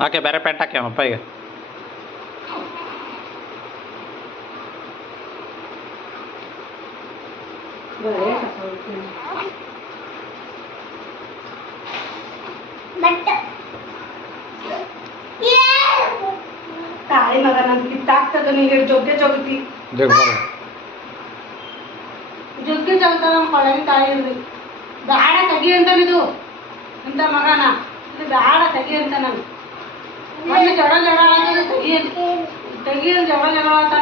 ಹಾಕೆ ಬೇರೆ ಪ್ಯಾಂಟ್ ಹಾಕಿ ಅಪ್ಪಗೆ. ತಾಯಿ ಮಗ ನನ್ ಕಿತ್ತಾಗ್ತದ ನೀನು ಜೊಗ್ಗೆ ಜೊಗತಿ ಜೊಗ್ಗೆ ಜೊಗ್ತಾರ ಕೊಳಗಿ ತಾಯಿ ಇರ್ದು ಬೇಡ ತೆಗಿ ಅಂತನಿದು ಇಂಥ ಮಗನ ಇದು ಬೇಡ ತೆಗಿ ಅಂತ ನಾನು ಮೊನ್ನೆ ಜಗಳ ತೆಗಿ ತೆಗಿ ಜಗಳ ಜಗಳ ಅಂತ